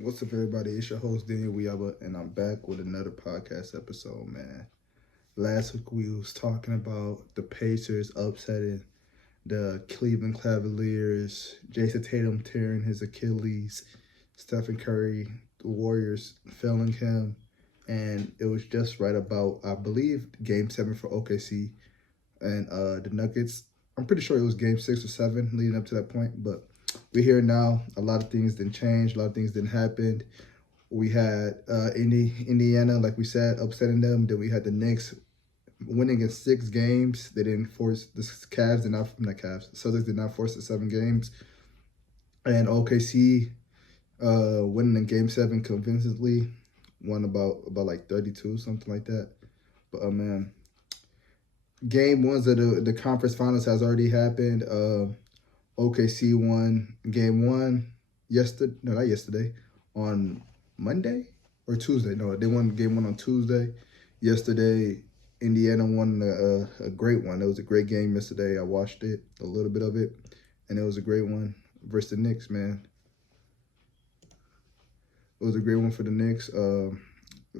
What's up, everybody? It's your host, Daniel Wiaba, and I'm back with another podcast episode, man. Last week, we was talking about the Pacers upsetting the Cleveland Cavaliers, Jason Tatum tearing his Achilles, Stephen Curry, the Warriors failing him, and it was just right about, I believe, Game 7 for OKC and the Nuggets. I'm pretty sure it was Game 6 or 7 leading up to that point, but we're here now. A lot of things didn't change. A lot of things didn't happen. We had Indiana, like we said, upsetting them. Then we had the Knicks winning in 6 games. They didn't force the Cavs. Did not Cavs. Celtics did not force the 7 games. And OKC winning in Game 7 convincingly. Won about like 32, something like that. But man, Game 1s of the conference finals has already happened. OKC won Game 1 yesterday. No, not yesterday. On Monday or Tuesday. No, they won Game 1 on Tuesday. Yesterday, Indiana won a great one. It was a great game yesterday. I watched it, a little bit of it, and it was a great one versus the Knicks, man. It was a great one for the Knicks.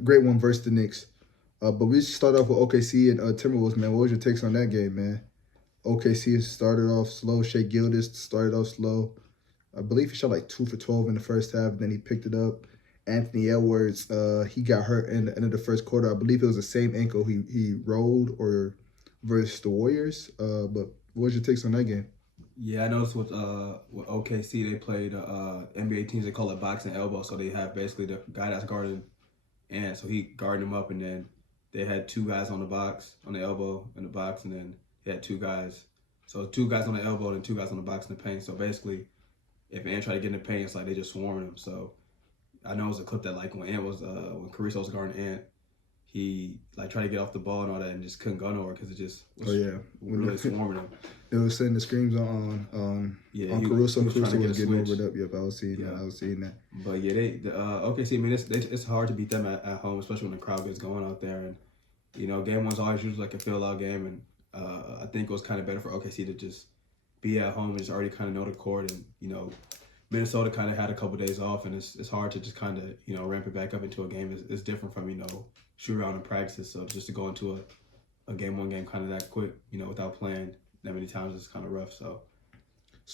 Great one versus the Knicks. But we start off with OKC and Timberwolves, man. What was your takes on that game, man? OKC started off slow. Shaigilgeousalexander started off slow. I believe he shot like 2 for 12 in the first half, and then he picked it up. Anthony Edwards, he got hurt in the end of the first quarter. I believe it was the same ankle he rolled or versus the Warriors. But what was your takes on that game? Yeah, I noticed with OKC they played NBA teams. They call it boxing elbow. So they have basically the guy that's guarding, and so he guarded him up, and then they had 2 guys on the box, on the elbow in the box, and then they had 2 guys. So 2 guys on the elbow and 2 guys on the box in the paint. So basically, if Ant tried to get in the paint, it's like they just swarming him. So I know it was a clip that like when Caruso was guarding Ant, he like tried to get off the ball and all that and just couldn't go nowhere because it just was really swarming him. They were sending the screams on Caruso. Caruso was getting over it up. Yep, I was seeing that. But yeah, OKC. I mean, it's hard to beat them at home, especially when the crowd gets going out there. And Game 1's always usually like a fill-out game, and I think it was kind of better for OKC to just be at home and just already kind of know the court. And Minnesota kind of had a couple days off, and it's hard to just kind of ramp it back up into a game. It's different from shoot around in practices. So just to go into a Game 1 game kind of that quick, without playing that many times, is kind of rough. So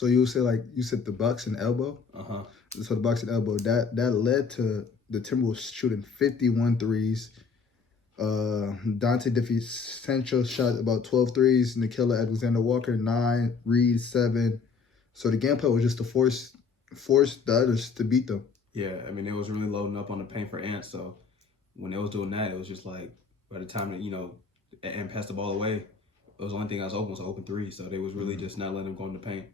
you would say, like you said, the Bucks and elbow. So the Bucks and elbow that led to the Timberwolves shooting 51 threes. Dante DiVincenzo shot about 12 threes. Nickeil Alexander-Walker 9. Reed 7. So the game plan was just to force the others to beat them. Yeah, I mean, it was really loading up on the paint for Ant. So when they was doing that, it was just like by the time that Ant passed the ball away, it was the only thing that was open 3. So they was really just not letting them go in the paint.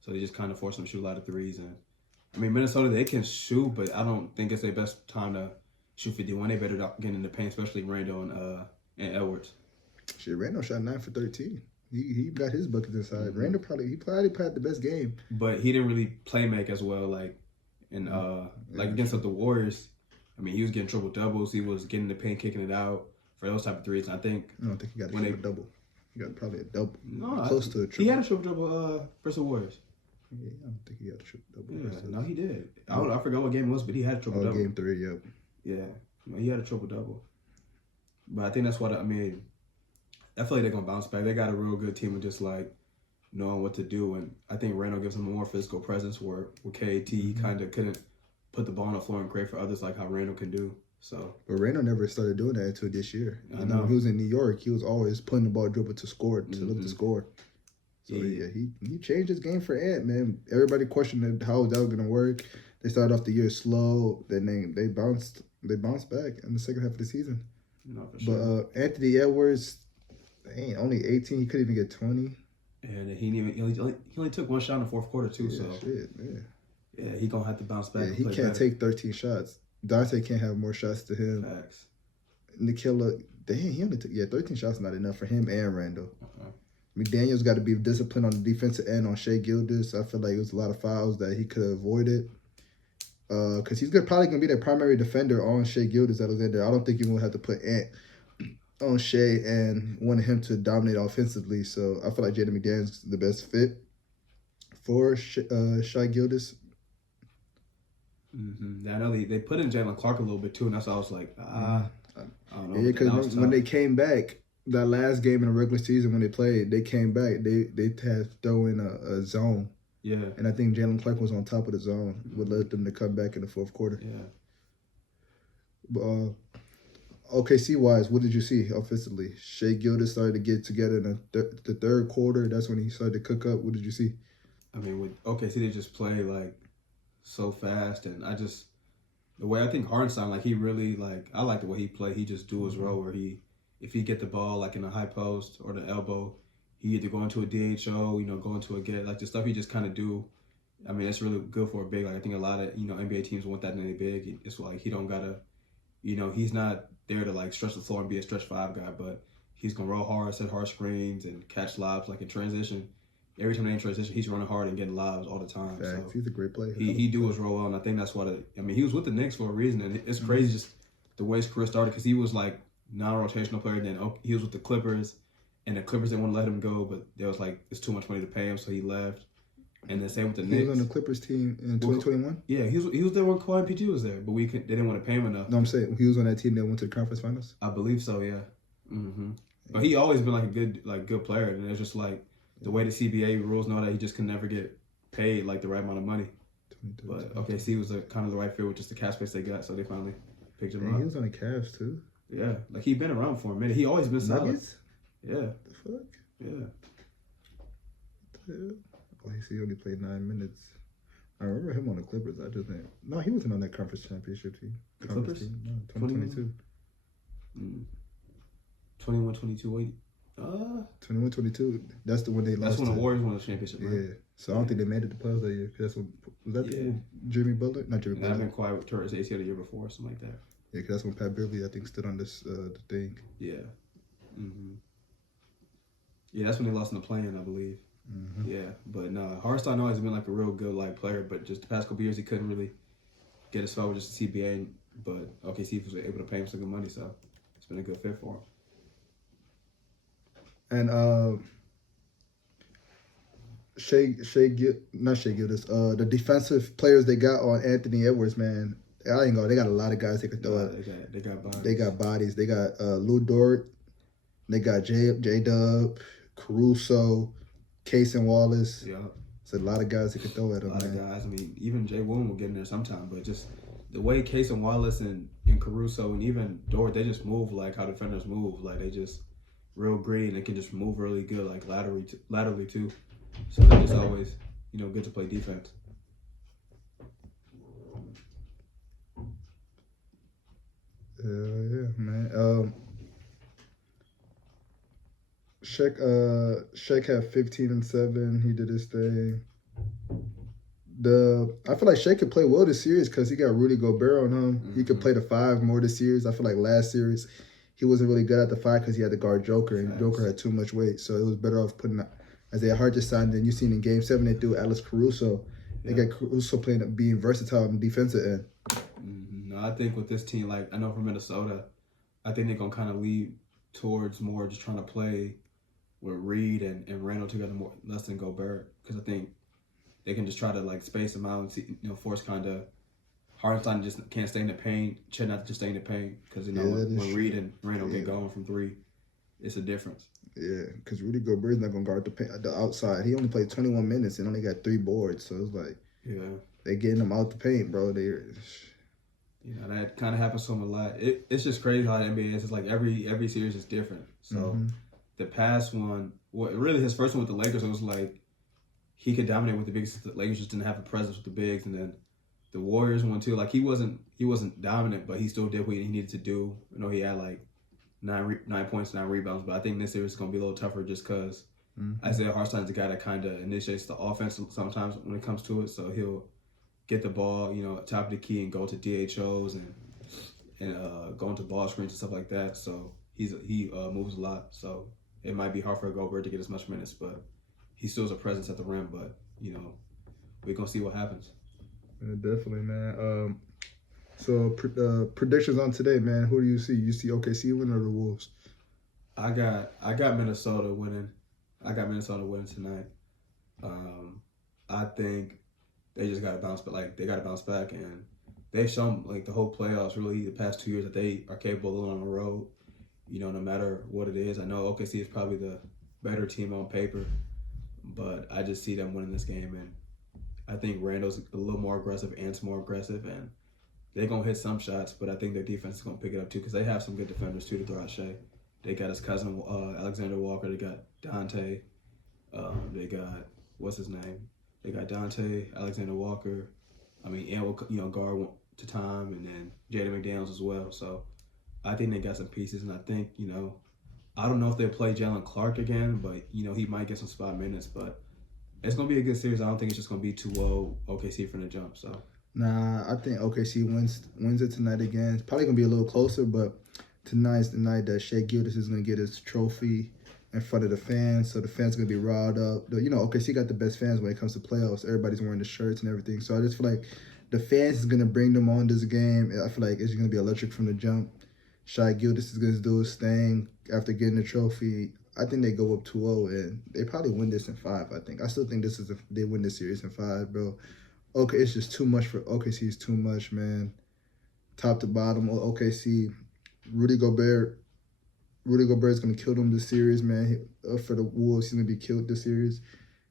So they just kind of forced them to shoot a lot of threes. And I mean, Minnesota, they can shoot, but I don't think it's their best time to shoot 51. They better get in the paint, especially Randall and Edwards. Shit, Randall shot 9 for 13. He got his buckets inside. Mm-hmm. Randall probably had the best game, but he didn't really play make as well. Like against the Warriors, I mean, he was getting triple doubles. He was getting the paint, kicking it out for those type of threes. And I don't think he got a double. He got probably a double. No, close to a triple. He had a triple double versus the Warriors. Yeah, I don't think he had a triple double. Yeah, no, he did. I forgot what game it was, but he had a triple double. Game 3, yep. Yeah, he had a triple double. But I think that's what I mean. I feel like they're gonna bounce back. They got a real good team of just like knowing what to do, and I think Randall gives them more physical presence. Where with KAT, he kind of couldn't put the ball on the floor and create for others like how Randall can do. So, but Randall never started doing that until this year. I know when he was in New York, he was always putting the ball dribble to score to look to score. So yeah, he changed his game for Ant, man. Everybody questioned how that was gonna work. They started off the year slow, then they bounced back in the second half of the season. No, for sure. But Anthony Edwards, only 18. He couldn't even get 20. And he only took 1 shot in the fourth quarter too. Yeah, so shit, man. Yeah, he gonna have to bounce back. Yeah, he can't take 13 shots. Dante can't have more shots to him. Facts. Nickeil, he only took 13 shots. Not enough for him and Randall. McDaniel's got to be disciplined on the defensive end on Shaigilgeousalexander. I feel like it was a lot of fouls that he could have avoided. Because he's probably going to be their primary defender on Shaigilgeousalexander. I don't think you're going to have to put Ant on Shai and wanted him to dominate offensively. So I feel like Jaden McDaniel's the best fit for Shaigilgeousalexander. Mm-hmm. I know they put in Jalen Clark a little bit too, and that's why I was like, I don't know. Yeah, because when they came back, that last game in the regular season when they played, they came back. They had to throw in a zone. Yeah. And I think Jalen Clark was on top of the zone. Would let them to come back in the fourth quarter. Yeah. But OKC wise, what did you see offensively? Shai Gilgeous started to get together in the third quarter. That's when he started to cook up. What did you see? I mean, with OKC, they just play like so fast, and the way I think Hartenstein, like he really I like the way he played. He just do his role where if he get the ball like in a high post or the elbow, he either go into a DHO, go into a get, like the stuff he just kind of do. I mean, it's really good for a big. Like I think a lot of NBA teams want that in a big. It's like he don't gotta, he's not there to like stretch the floor and be a stretch five guy, but he's gonna roll hard, set hard screens, and catch lobs like in transition. Every time they in transition, he's running hard and getting lobs all the time. Facts. So he's a great player. He do his role well, and I think that's why. He was with the Knicks for a reason, and it's crazy just the way his career started because he was like non-rotational player. Then he was with the Clippers, and the Clippers didn't want to let him go, but there was like it's too much money to pay him, so he left. And then same with the Knicks. He was on the Clippers team in 2021. Yeah, he was there when Kawhi and PG was there, but they didn't want to pay him enough. No, I'm saying he was on that team that went to the conference finals. I believe so. Yeah. Mm-hmm. But he always been like a good player, and it's just like. The way the CBA rules know that he just can never get paid like the right amount of money. But OKC was kind of the right fit with just the cap space they got, so they finally picked him up. He was on the Cavs too. Yeah, like he been around for a minute. He always been solid. Nuggets? Yeah. The fuck? Yeah. Oh, he only played 9 minutes. I remember him on the Clippers. I just didn't. No, he wasn't on that conference championship team. The Clippers? Team. No, 2022. 21-22. Wait. 21-22. That's the one they lost. That's when the Warriors won the championship, right? Yeah. So I don't think they made it to playoffs that year. That's when was that the Jimmy Butler? Not Jimmy Butler. I've been quiet with Torres ACL the year before, something like that. Yeah, because that's when Pat Beverly I think stood on this the thing. Yeah. Mm-hmm. Yeah, that's when they lost in the play-in, I believe. Mm-hmm. Yeah, but no, Hartenstein always been like a real good player, but just the past couple years he couldn't really get his spot with just the CBA. But OKC was able to pay him some good money, so it's been a good fit for him. And the defensive players they got on Anthony Edwards, man. I ain't go. They got a lot of guys they could throw at. They got bodies. They got bodies. They got Lou Dort. They got J-Dub, Caruso, Case and Wallace. Yeah. It's a lot of guys they could throw at him, man. A lot of guys. I mean, even Jay Woon will get in there sometime, but just the way Case and Wallace and Caruso and even Dort, they just move like how defenders move. Like they just real gritty and they can just move really good, like laterally too. So they're just always, good to play defense. Yeah, man. Shaq had 15 and 7. He did his thing. I feel like Shaq could play well this series because he got Rudy Gobert on him. Mm-hmm. He could play the 5 more this series. I feel like last series he wasn't really good at the 5 because he had to guard Joker, and Joker had too much weight. So it was better off putting Isaiah Hartenstein. Then you seen in Game 7 they threw Alex Caruso. They got Caruso being versatile on the defensive end. Mm-hmm. No, I think with this team, like I know from Minnesota, I think they're gonna kind of lead towards more just trying to play with Reed and Randall together more less than Gobert, because I think they can just try to space them out and see, force kind of Hartenstein just can't stay in the paint, Chet not to just stay in the paint, because when Reed and Randall get going from 3, it's a difference. Yeah, because Rudy Gobert's not gonna guard the outside. He only played 21 minutes and only got 3 boards, so it's like they getting him out the paint, bro. That kind of happens to him a lot. It's just crazy how the NBA is. It's like every series is different. So the past one, really his first one with the Lakers, it was like he could dominate with the bigs. The Lakers just didn't have a presence with the bigs, and then the Warriors one too. Like he wasn't dominant, but he still did what he needed to do. He had like 9 points, 9 rebounds. But I think this series is gonna be a little tougher just because Isaiah Hartenstein's the guy that kind of initiates the offense sometimes when it comes to it. So he'll get the ball, top of the key and go to DHOs and go into ball screens and stuff like that. So he moves a lot. So it might be hard for Gobert to get as much minutes, but he still has a presence at the rim. But we're gonna see what happens. Yeah, definitely, man. So predictions on today, man. Who do you see? You see OKC winning or the Wolves? I got Minnesota winning. I got Minnesota winning tonight. I think they just got to bounce, but they got to bounce back, and they've shown like the whole playoffs, really the past 2 years, that they are capable of on the road. You know, no matter what it is. I know OKC is probably the better team on paper, but I just see them winning this game, and I think Randall's a little more aggressive, Ant's more aggressive, and they're gonna hit some shots, but I think their defense is gonna pick it up too because they have some good defenders too to throw out Shai. They got his cousin Alexander Walker. They got Dante. They got what's his name? They got Dante, Alexander Walker. I mean, and will guard to time, and then Jaden McDaniels as well. So I think they got some pieces, and I think I don't know if they'll play Jalen Clark again, but he might get some spot minutes. But it's gonna be a good series. I don't think it's just gonna be 2-0 OKC from the jump. So nah, I think OKC wins it tonight again. It's probably gonna be a little closer, but tonight's the night that Shaigilgeousalexander is gonna get his trophy in front of the fans, so the fans are gonna be riled up. OKC got the best fans when it comes to playoffs. Everybody's wearing the shirts and everything, so I just feel like the fans is gonna bring them on this game. I feel like it's gonna be electric from the jump. Shaigilgeousalexander is gonna do his thing after getting the trophy. I think they go up 2-0 and they probably win this in 5. I think. I still think they win this series in 5, bro. Okay, it's just too much for OKC. It's too much, man. Top to bottom, OKC. Rudy Gobert's gonna kill them this series, man. For the Wolves, he's gonna be killed this series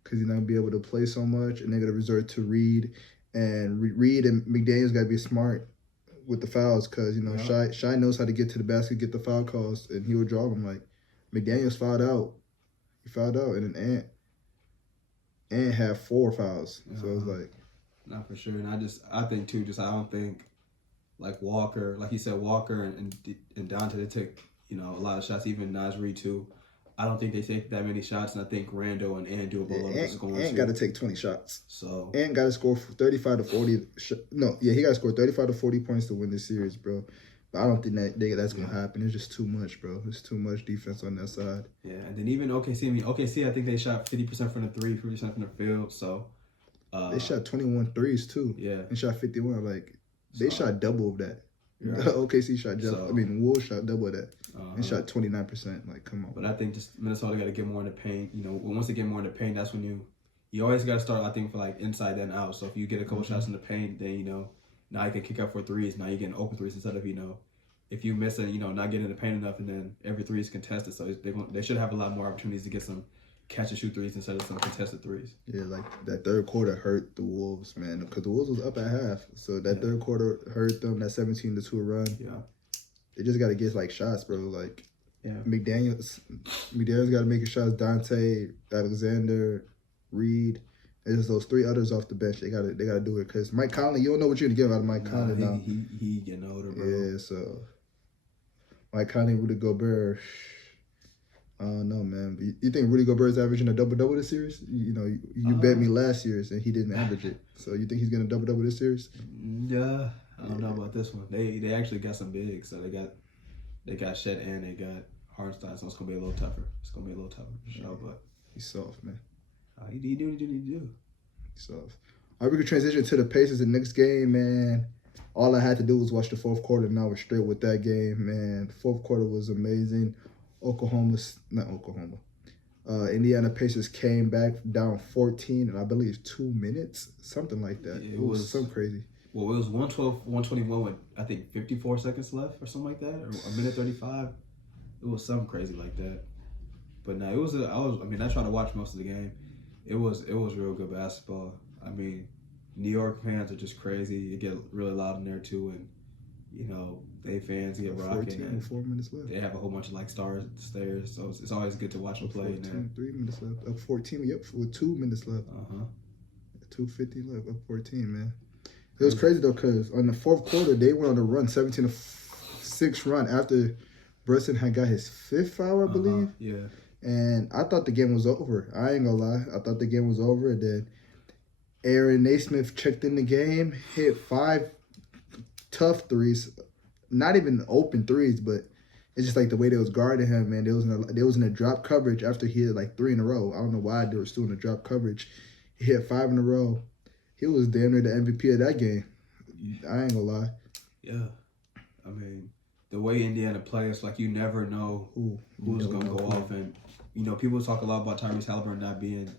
because he's not gonna be able to play so much, and they're gonna resort to Reed. And Reed and McDaniels gotta be smart with the fouls because Shai knows how to get to the basket, get the foul calls, and he would draw them. Like McDaniels fouled out, and then Ant had 4 fouls. So it was like, not for sure. And I think too. I don't think like Walker, like you said, Walker and Dante, they take a lot of shots. Even Naz Reid too. I don't think they take that many shots, and I think Randall and Ant do a below the scoring. Ant got to take 20 shots. So Ant got to score 35 to 40. He got to score 35 to 40 points to win this series, bro. But I don't think that's gonna happen. It's just too much, bro. There's too much defense on that side. Yeah, and then even OKC, I think they shot 50% from the 3, 50% from the field. So they shot 21 threes too. Yeah, and shot 51. Like they shot double of that. Right. OKC shot double. Wolves shot double of that and shot 29%. Like, come on. But I think just Minnesota got to get more in the paint. Once they get more in the paint, that's when you always got to start. I think for like inside then out. So if you get a couple shots in the paint, then now you can kick up for threes. Now you're getting open threes instead of if you miss it, not getting in the paint enough, and then every three is contested. So they should have a lot more opportunities to get some catch and shoot threes instead of some contested threes. Yeah, like that third quarter hurt the Wolves, man, because the Wolves was up at half. So that third quarter hurt them. That 17-2 run. Yeah, they just got to get like shots, bro. Like McDaniels got to make his shots. Dante, Alexander, Reed. There's those 3 others off the bench. They gotta do it because Mike Conley. You don't know what you're gonna get out of Mike Conley now. He getting older, bro. Yeah, so Mike Conley, Rudy Gobert. I don't know, man. You think Rudy Gobert's averaging a double-double this series? You bet me last year's and he didn't average it. So you think he's going to double-double this series? Yeah, I don't know about this one. They actually got some bigs. So they got Shed and they got Hartenstein. So it's going to be a little tougher. For sure. But he's soft, man. He do what you need to do. He's soft. All right, we can transition to the Pacers in the next game, man. All I had to do was watch the fourth quarter, and I was straight with that game, man. The fourth quarter was amazing. Indiana Pacers came back down 14 in, I believe, 2 minutes, something like that. Yeah, it was something crazy. Well, it was 112, 121 with, I think, 54 seconds left or something like that, or a minute 35. It was something crazy like that. But no, I tried to watch most of the game. It was real good basketball. I mean, New York fans are just crazy. It get really loud in there too, and they fans get rocking. 4 minutes left. They have a whole bunch of like stairs, so it's always good to watch them play. 3 minutes left. Up 14. Yep, with 2 minutes left. 2:50 left. Up 14, man. It was crazy though, cause on the fourth quarter they went on a run, 17-6 run after Brunson had got his 5th foul, I believe. Yeah. And I thought the game was over. I ain't gonna lie. I thought the game was over. And then Aaron Naismith checked in the game, hit 5 tough threes. Not even open threes, but it's just like the way they was guarding him, man. They was in a drop coverage after he hit like 3 in a row. I don't know why they were still in a drop coverage. He hit 5 in a row. He was damn near the MVP of that game. I ain't gonna lie. Yeah. I mean, the way Indiana plays, like you never know who's gonna go off. And people talk a lot about Tyresehaliburton not being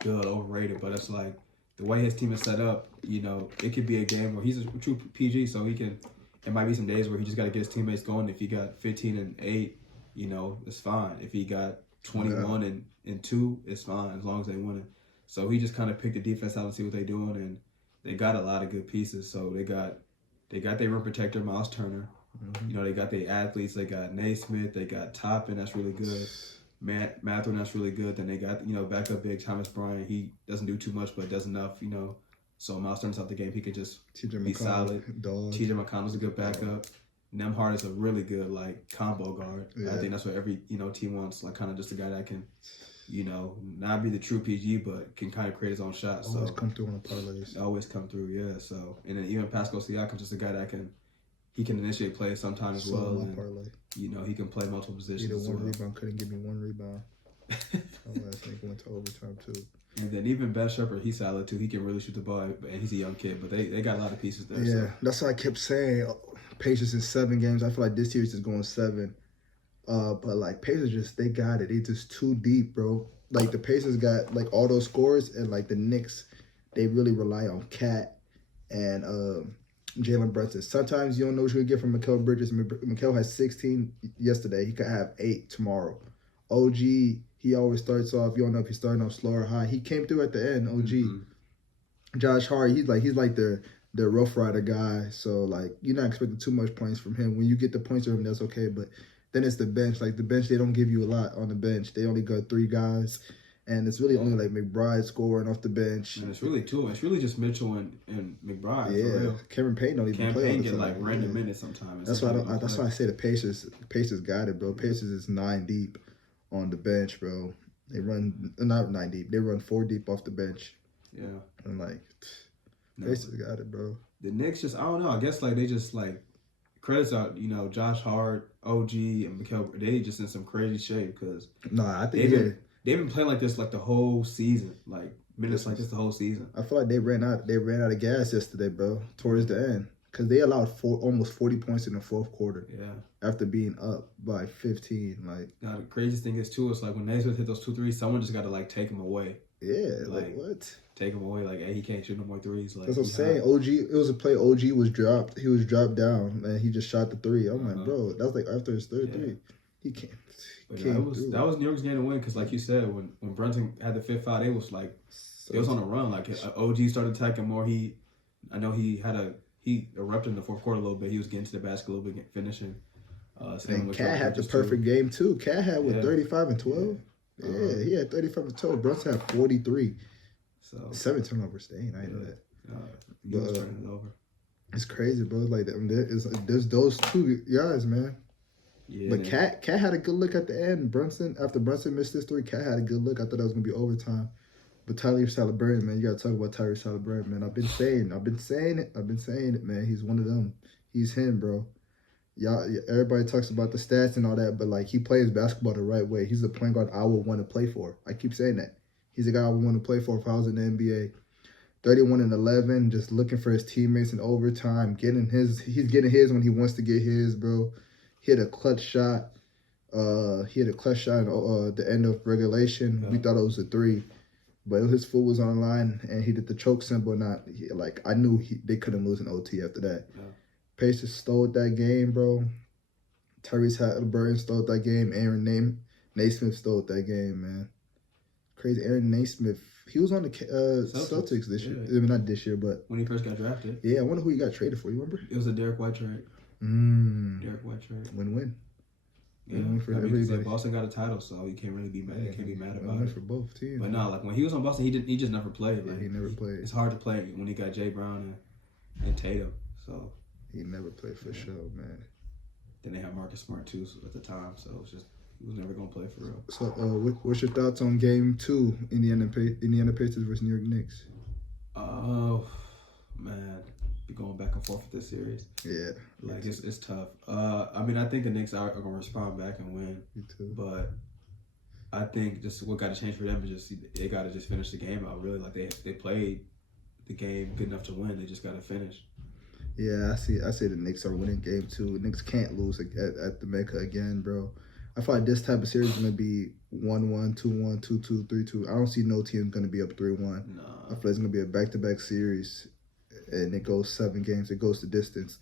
good, overrated, but it's like the way his team is set up, it could be a game where he's a true PG, so he can. It might be some days where he just got to get his teammates going. If he got 15-8, it's fine. If he got 21-2, it's fine as long as they win it. So he just kind of picked the defense out and see what they're doing, and they got a lot of good pieces. So they got their rim protector, Miles Turner. Mm-hmm. They got their athletes. They got Naismith. They got Toppin. That's really good. Mathurin, that's really good. Then they got, backup big Thomas Bryant. He doesn't do too much, but does enough, So Miles Turner's out the game. He could just be solid. TJ McConnell's a good backup. Nemhard is a really good, combo guard. Yeah. I think that's what every, team wants, kind of just a guy that can, not be the true PG, but can kind of create his own shot. Always come through on the parlays. Always come through, yeah. So, and then even Pascal Siakam's just a guy that can initiate plays sometimes as well. And, he can play multiple positions. Either one rebound, couldn't give me one rebound. Last nigga went to overtime too. And then even Ben Shepherd, he's solid too. He can really shoot the ball, and he's a young kid. But they got a lot of pieces there. Yeah, that's what I kept saying. Pacers in 7 games. I feel like this series is going 7. But Pacers they got it. They just too deep, bro. The Pacers got all those scores, and the Knicks, they really rely on Cat and Jalenbrunson. Sometimes you don't know what you're gonna get from Mikal Bridges. Mikal has 16 yesterday. He could have 8 tomorrow. OG, he always starts off. You don't know if he's starting off slow or high. He came through at the end. OG, Josh Hart, he's the Rough Rider guy. So you're not expecting too much points from him. When you get the points from him, that's okay. But then it's the bench. The bench, they don't give you a lot on the bench. They only got 3 guys. And it's really only McBride scoring off the bench. And it's really 2. It's really just Mitchell and McBride. Yeah, for real. Cameron Payne don't even play all the time. Get random minutes sometimes. That's why I say the Pacers got it, bro. Pacers is 9 deep on the bench, bro. They run not 9 deep. They run 4 deep off the bench. Yeah. And Pacers got it, bro. The Knicks just, I don't know. I guess they just credits out, Josh Hart, OG, and Mikal. They just in some crazy shape because I think they've been playing like this the whole season, minutes like this the whole season. I feel like they ran out of gas yesterday, bro, towards the end. Because they allowed almost 40 points in the fourth quarter. Yeah. After being up by 15. Now, the craziest thing is, too, it's when Naismith hit those 2 threes, someone just got to, take him away. Yeah, what? Take him away. Hey, he can't shoot no more threes. That's what I'm saying. OG, it was a play OG was dropped. He was dropped down, and he just shot the 3. I'm like, bro, that was after his third 3. He can't. That was New York's game to win because, like you said, when Brunson had the 5th foul, it was it was on a run. OG started attacking more. I know he erupted in the fourth quarter a little bit. He was getting to the basket a little bit, finishing. And Cat had the perfect game too. Cat had 35 and 12. Yeah, he had 35 and 12. Brunson had 43. So 7 turnovers. Dang, I know that. It's crazy, bro. There's those 2 guys, man. Yeah, but Cat had a good look at the end. After Brunson missed his 3, Cat had a good look. I thought that was gonna be overtime. But Tyresehaliburton, man, you gotta talk about Tyresehaliburton, man. I've been saying it, man. He's one of them. He's him, bro. Everybody talks about the stats and all that, but he plays basketball the right way. He's the point guard I would want to play for. I keep saying that. He's a guy I would want to play for if I was in the NBA. 31 and 11, just looking for his teammates in overtime, he's getting his when he wants to get his, bro. He had a clutch shot. In the end of regulation. Yeah. We thought it was a 3. But his foot was on the line, and he did the choke symbol. I knew they couldn't lose an OT after that. Yeah. Pacers stole that game, bro. Tyresehaliburton stole that game. Aaron Naismith stole that game, man. Crazy. Aaron Naismith, he was on the Celtics this year. I mean, not this year, but when he first got drafted. Yeah, I wonder who he got traded for. You remember? It was a Derek White trade. Derek White trade. Win-win. Yeah, for everybody. Boston got a title, so you can't really be mad. You can't be mad about it. For both teams. But no, when he was on Boston, he just never played. He never played. It's hard to play when he got Jay Brown and Tatum. So he never played for sure, man. Then they had Marcus Smart too at the time, so it was just he was never gonna play for real. So, what's your thoughts on Game 2, Indiana Pacers versus New York Knicks? Oh man. Be going back and forth with this series. Yeah. It's tough. I think the Knicks are going to respond back and win. Me too. But I think just what got to change for them is they got to just finish the game out. Really, they played the game good enough to win. They just got to finish. Yeah, I say the Knicks are winning Game 2. The Knicks can't lose at the Mecca again, bro. I feel like this type of series is going to be 1-1, 2-1, 2-2, 3-2. I don't see no team going to be up 3-1. Nah. I feel like it's going to be a back-to-back series, and it goes 7 games. It goes to distance,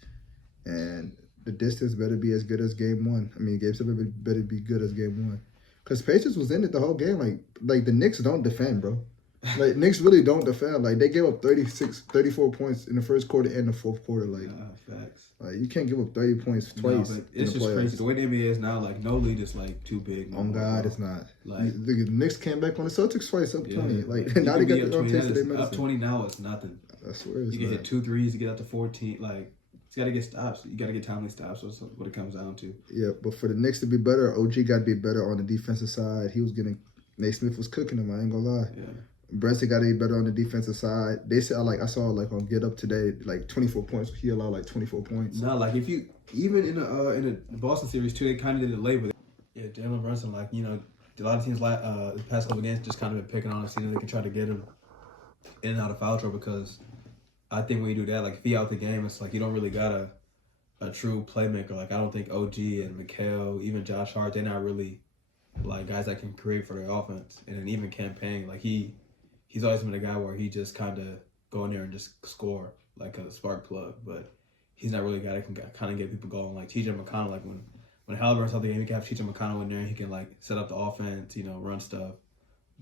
and the distance better be as good as game 1. I mean, game 7 better be good as game 1. Because Pacers was in it the whole game. Like the Knicks don't defend, bro. Like, Knicks really don't defend. Like, they gave up 34 points in the first quarter and the fourth quarter. Like, facts. Like, you can't give up 30 points twice. No, but it's just playoffs. crazy. The way the NBA is now, like, no lead is, like, too big. Oh, God, it's not. Like, the Knicks came back on the Celtics twice, up 20. Like, now they got the own taste of their medicine. Up 20 now, it's nothing. I swear it's You can hit 2 threes, you get up to 14. Like, it's got to get stops. You got to get timely stops. That's what it comes down to. Yeah, but for the Knicks to be better, OG got to be better on the defensive side. He was getting – Nate Smith was cooking him, I ain't going to lie. Yeah. Brunson got to be better on the defensive side. They said, I saw on Get Up today, like 24 points. He allowed like 24 points. No, like if you even in the Boston series too, they kind of did it late. But yeah, Jalenbrunson, like a lot of teams the past couple games just kind of been picking on him, seeing if they can try to get him in and out of foul trouble. Because I think when you do that, like if he out the game, it's like you don't really got a true playmaker. Like I don't think OG and Mikal, even Josh Hart, they're not really like guys that can create for their offense. And then even campaign, like he's always been a guy where he just kind of go in there and just score like a spark plug, but he's not really a guy that can kind of get people going. Like TJ McConnell, like when Halliburton's out the game, you can have TJ McConnell in there and he can like set up the offense, run stuff.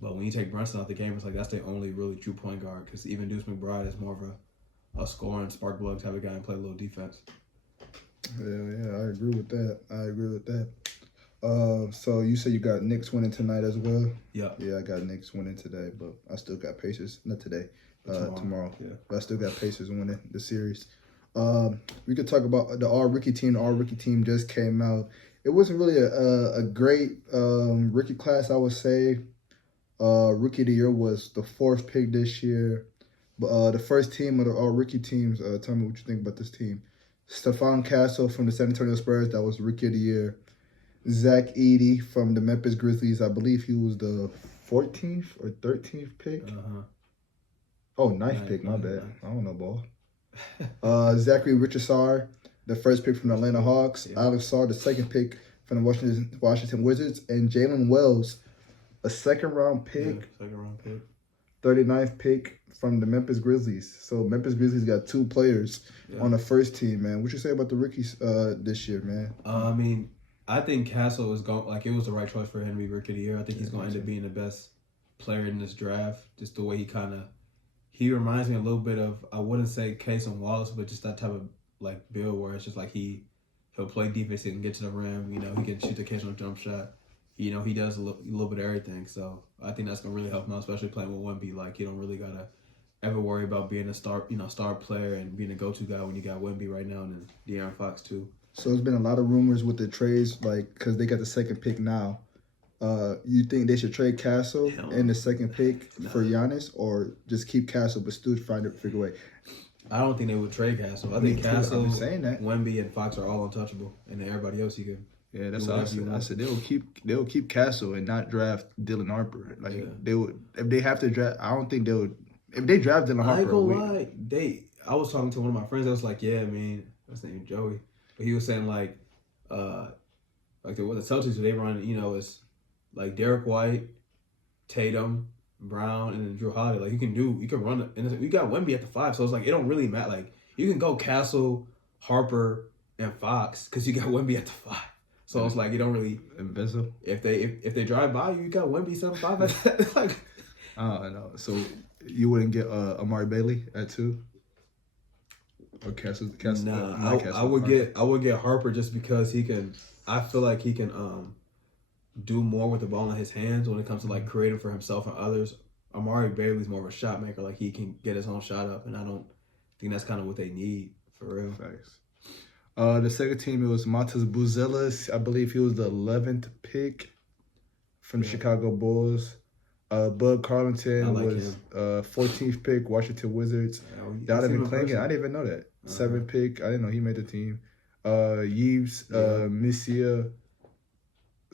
But when you take Brunson out the game, it's like that's the only really true point guard because even Deuce McBride is more of a scoring spark plug type of guy and play a little defense. Yeah, I agree with that. So you said you got Knicks winning tonight as well? Yeah. Yeah, I got Knicks winning today, but I still got Pacers. Not today, tomorrow. Yeah. But I still got Pacers winning the series. We could talk about the all-rookie team. The all-rookie team just came out. It wasn't really a great rookie class, I would say. Rookie of the year was the 4th pick this year. But the first team of the all-rookie teams, tell me what you think about this team. Stephon Castle from the San Antonio Spurs, that was Rookie of the Year. Zach Edey from the Memphis Grizzlies. I believe he was the 14th or 13th pick. Oh, 9th pick. My bad. I don't know ball. Zachary Richardson, the first pick from the Atlanta Hawks. Yeah. Alex Sarr, the 2nd pick from the Washington Wizards. And Jalen Wells, a 2nd-round pick. Yeah, 2nd-round pick. 39th pick from the Memphis Grizzlies. So Memphis Grizzlies got 2 players on the first team, man. What you say about the rookies this year, man? I mean, I think Castle was it was the right choice for him to be Rookie of the Year. I think he's going to end up being the best player in this draft. Just the way he reminds me a little bit of, I wouldn't say Case and Wallace, but just that type of like build where it's just like he'll play defense and get to the rim. He can shoot the occasional jump shot. He does a little bit of everything. So I think that's gonna really help him out, especially playing with Wemby. Like you don't really gotta ever worry about being a star player and being a go-to guy when you got Wemby right now and then De'Aaron Fox too. So there's been a lot of rumors with the trades, like, because they got the 2nd pick now. You think they should trade Castle in the 2nd pick for Giannis, or just keep Castle but still figure a way? I don't think they would trade Castle. I think Castle, that. Wemby, and Fox are all untouchable, and then everybody else you can. Yeah, that's what I said. I said they'll keep Castle and not draft Dylan Harper. They would if they have to draft. I don't think they would. If they draft Dylan Harper, I ain't gonna lie. I was talking to one of my friends that was like, yeah, I mean, what's his name, Joey. But he was saying what the Celtics they run, is like Derek White, Tatum, Brown, and then Drew Holiday. Like you can run it, and we got Wemby at the 5, so it's like it don't really matter. Like you can go Castle, Harper, and Fox because you got Wemby at the 5. So it's like you don't really invincible. If they drive by you, got Wemby 7-5. Like I don't know. So you wouldn't get Amari Bailey at 2. Or Castle. Nah, I would get Harper just because he can. I feel like he can do more with the ball in his hands when it comes to like creating for himself and others. Amari Bailey's more of a shot maker. Like he can get his own shot up, and I don't think that's kind of what they need for real. Thanks. The 2nd team, it was Montes Buzelis. I believe he was the 11th pick from the Chicago Bulls. Bud Carlington was 14th pick, Washington Wizards. Donovan Clingan, I didn't even know that. 7th pick, I didn't know he made the team. Yves Missia,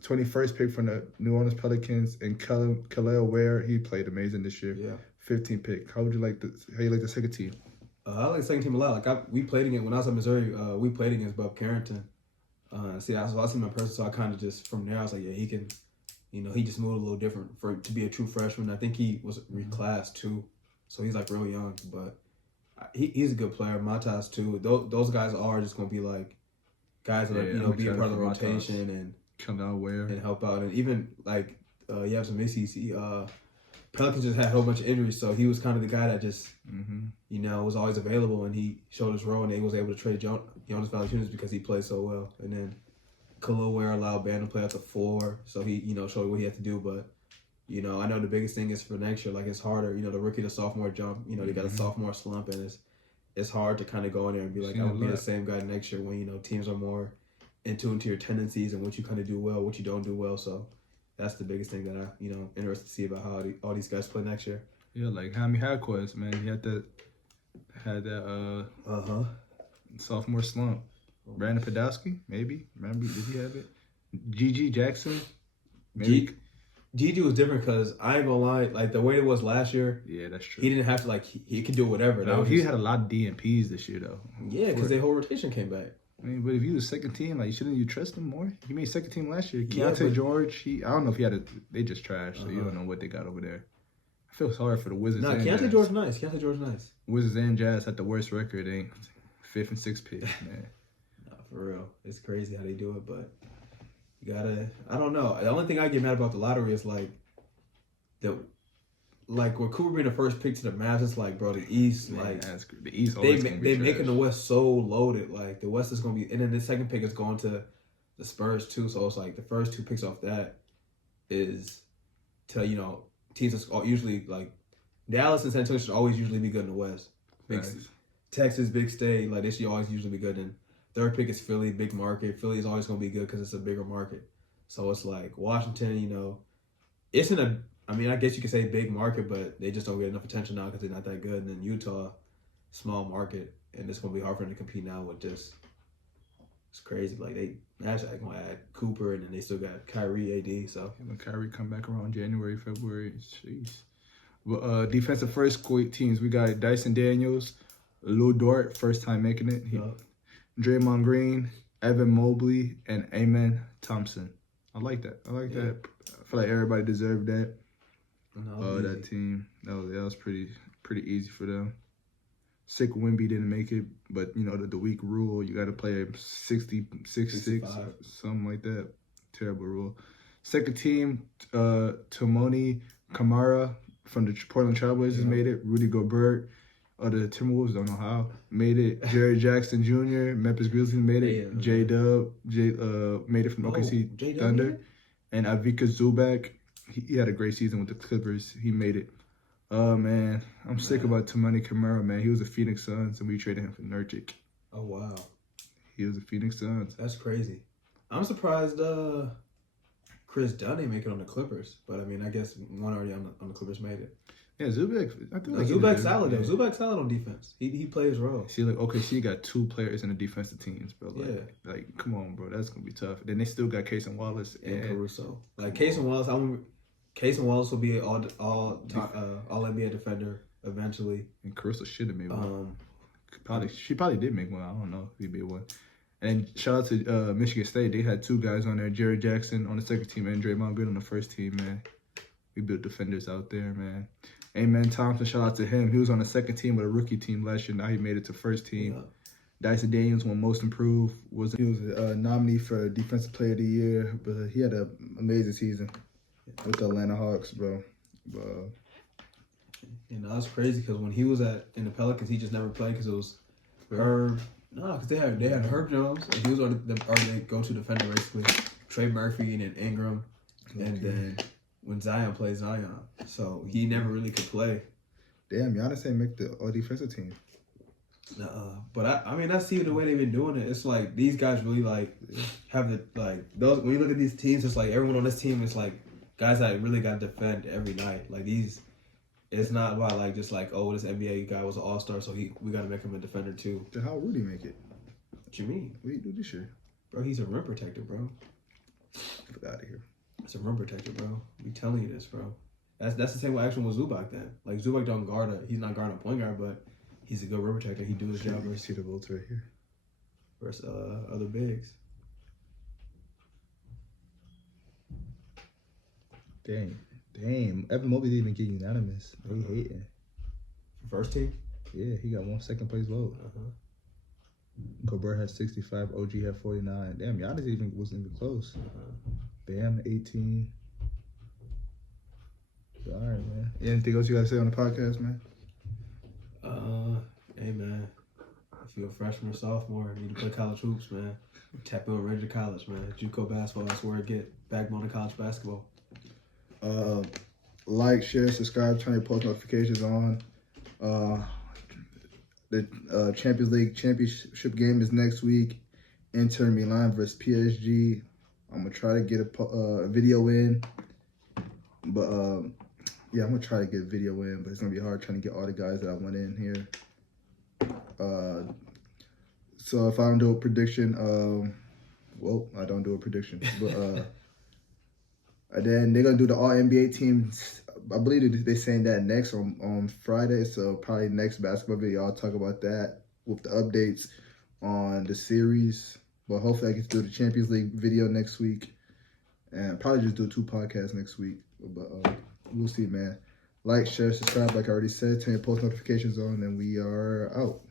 21st pick from the New Orleans Pelicans, and Khalil Ware, he played amazing this year. Yeah. 15th pick. How you like the 2nd team? I like the 2nd team a lot. Like we played against when I was in Missouri. We played against Bob Carrington. I saw him in person, so I kind of just from there I was like, yeah, he can You know, he just moved a little different to be a true freshman. I think he was reclassed too, so he's like real young. But he's a good player. Matas too. Those guys are just gonna be like guys that be a part of the rotation and come out and help out. And even like you have some issues. Pelicans just had a whole bunch of injuries, so he was kind of the guy that just was always available, and he showed his role, and they was able to trade Jonas Valanciunas because he played so well. And then Khalil Ware allowed Bam to play at the 4, so he showed what he had to do. But I know the biggest thing is for next year, like it's harder. The rookie to sophomore jump. They got a sophomore slump, and it's hard to kind of go in there and be like, I'm gonna be the same guy next year when teams are more in tune to your tendencies and what you kind of do well, what you don't do well. So that's the biggest thing that I interested to see about how all these guys play next year. Yeah, like Jaime Jaquez, man, he had that sophomore slump. Brandon Podolsky, maybe. Remember, did he have it? Gigi Jackson, maybe. Gigi was different because I ain't gonna lie, like the way it was last year. Yeah, that's true. He didn't have to he could do whatever. No, he had a lot of DNPs this year though. Yeah, because their whole rotation came back. I mean, but if you was second team, like shouldn't you trust him more? He made second team last year. Keontae George, I don't know if he had they just trashed, so you don't know what they got over there. I feel sorry for the Wizards. No, Keontae George nice. Keontae George nice. Wizards and Jazz had the worst record. They 5th and 6th pick, man. No, for real. It's crazy how they do it, but you gotta. I don't know. The only thing I get mad about the lottery is with Cooper being the first pick to the Mavs, it's like, bro, the East, man, the East they making the West so loaded. Like the West is gonna be, and then the second pick is going to the Spurs too. So it's like the first 2 picks off that is to teams that's usually like Dallas and San Antonio should always usually be good in the West. Texas, big state, like they should always usually be good. And third pick is Philly, big market. Philly is always gonna be good because it's a bigger market. So it's like Washington, it's in a. I mean, I guess you could say big market, but they just don't get enough attention now because they're not that good. And then Utah, small market, and it's going to be hard for them to compete now with just, it's crazy. Like, they actually going to add Cooper, and then they still got Kyrie, AD, so. When Kyrie come back around January, February, jeez. Well, defensive first teams, we got Dyson Daniels, Lou Dort, first time making it. Draymond Green, Evan Mobley, and Amen Thompson. I like that. I feel like everybody deserved that. That team, that was pretty easy for them. Sick Wemby didn't make it, but the weak rule, you got to play 66, something like that. Terrible rule. Second team, Tomoni Kamara from the Portland Trailblazers made it. Rudy Gobert of the Timberwolves, don't know how, made it. Jared Jackson Jr., Memphis Grizzlies made it. J-Dub made it from OKC Thunder. And Ivica Zubac, he had a great season with the Clippers. He made it. Oh, man. I'm sick about Tomoni Kamara, man. He was a Phoenix Suns, and we traded him for Nurkic. Oh, wow. He was a Phoenix Suns. That's crazy. I'm surprised Chris Dunn didn't make it on the Clippers. But, I mean, I guess one already on the Clippers made it. Yeah, Zubac. I think Zubac's solid, though. Zubac's solid on defense. He plays his role. See, OKC got 2 players in the defensive teams, bro. Like, come on, bro. That's going to be tough. Then they still got Cason Wallace and Caruso. Like, Cason Wallace will be all NBA defender eventually. And Caruso should have made one. She probably did make one. I don't know if he made one. And shout out to Michigan State. They had 2 guys on there. Jared Jackson on the second team and Draymond Green on the first team, man. We built defenders out there, man. Amen Thompson, shout out to him. He was on the second team with a rookie team last year. Now he made it to first team. Yeah. Dyson Daniels won Most Improved. He was a nominee for Defensive Player of the Year, but he had an amazing season with the Atlanta Hawks, bro. That's crazy because when he was in the Pelicans, he just never played because it was Herb. No, because they had Herb Jones, and he was on the go-to defender basically. Trey Murphy and then Ingram, and then when Zion plays Zion, so he never really could play. Damn, Giannis ain't make the all-defensive team. But I mean, I see the way they've been doing it. It's like these guys really have those. When you look at these teams, it's like everyone on this team is like guys that really got to defend every night. Like these, it's not about this this NBA guy was an all-star, so we got to make him a defender too. Then how Rudy make it? What you mean? What do you do this year? Bro, he's a rim protector, bro. Get out of here. It's a rim protector, bro. I'm telling you this, bro. That's the same action with Zubac then. Like Zubac don't he's not guarding a point guard, but he's a good rim protector. He do his job. You see the bolts right here. Versus other bigs. Damn. Evan Mobley didn't even get unanimous. They hating. First team? Yeah, he got 1 second place vote. Gobert had 65. OG had 49. Damn, Giannis wasn't even close. Bam, 18. All right, man. Anything else you got to say on the podcast, man? Hey, man. If you're a freshman or sophomore, you need to play college hoops, man. Tap in with Ranger College, man. JUCO basketball, that's where it get. Backbone of college basketball. Like, share, subscribe, turn your post notifications on. The Champions League championship game is next week. Inter Milan versus PSG. I'm gonna try to get a video in, but yeah, I'm gonna try to get a video in, but it's gonna be hard trying to get all the guys that I want in here. So if I don't do a prediction, I don't do a prediction, but and then they're gonna do the All NBA teams. I believe they're saying that next on Friday, so probably next basketball video I'll talk about that with the updates on the series. But hopefully I get to do the Champions League video next week, and probably just do 2 podcasts next week. But we'll see, man. Like, share, subscribe, like I already said. Turn your post notifications on, and we are out.